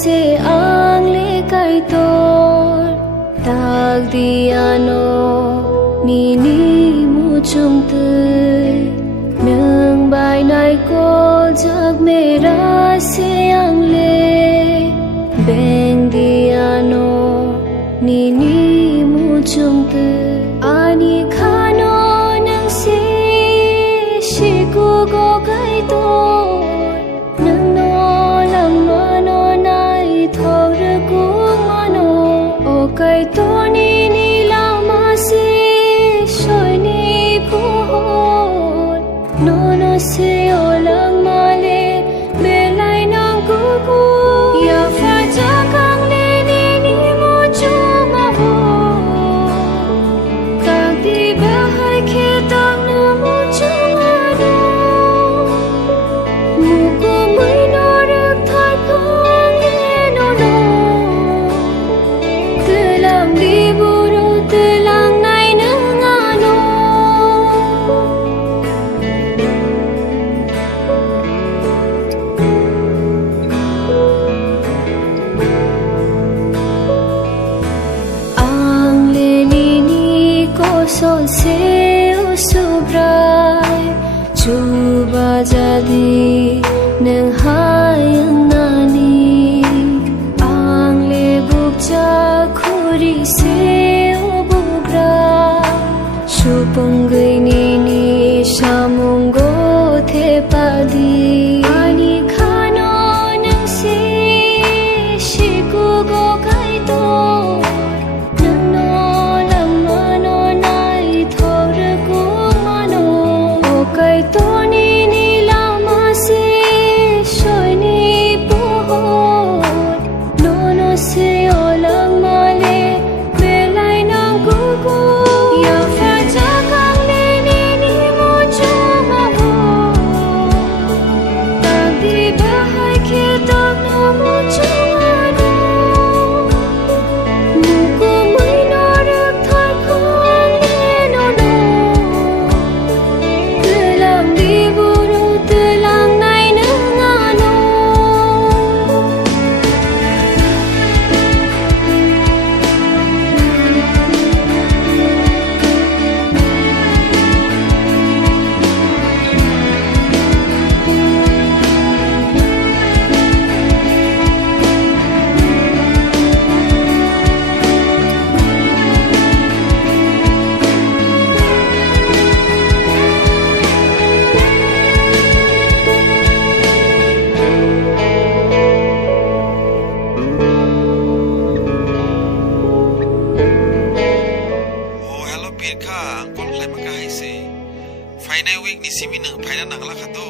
se ang likay tor tagdiano nini mu chung tươi nương bài này cô giấc mera se ang le ben diano nini mu chung tươi ani khano nang se shiku go kai tor nang no lam no nai thor ku mano o kai to nini lama se shoi ni pu no no se o lang male belai nang ku ku ya fa ja kang le ni ni mo chu ma ho kang ti ba hai khe tang na mo chu ma no mu ko mai no rak thai kang le no no te lang di bu ro te lang nai na nga no ang leli ni ko so se o subrai chuba jadi nang hayang nani ang lebuk ja khuri se o bugra supunggai ni ni samungo the padi ani khano nang se shiku go kai to nang no lam no nai thor ku mano o kai to ni ni lama se shoi ni pu no no se o lang male belai nang ku ku ya fa ja kang le ni ni mo chu ma ho tang di ba hai khe tang na mo chu ma no mu ko mai no rak thai kang le no no te lang di bu ro te lang nai na nga no Oh, hello Pirka, angkol klay magkahise. Final week ni Simi nang final nangla kato.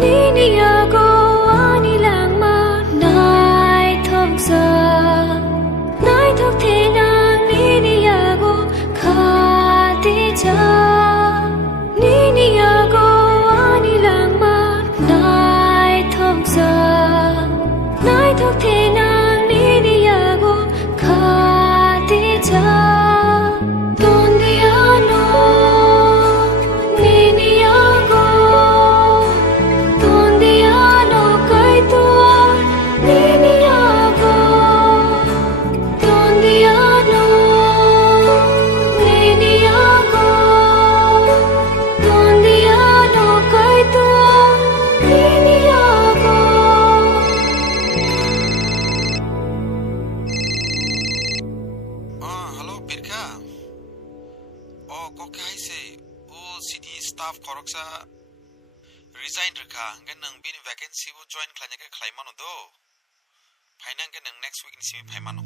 Nini ako ani lang ma nai thok sa nai thok the lang nini ako kha ti cha nini ako ani lang ma nai thok sa nai thok the lang nini ako kha ti cha ton diano nini ako Tondiano kai to nini ako Tondiano nini ako Tondiano kai to nini ako Hello Pirka. Oh, ko kahise. O city staff koroksa resign raka. Ngan nang bin vacancy wo join klanya ka klay mano do. Final ngan nang next week ni Simi phay mano.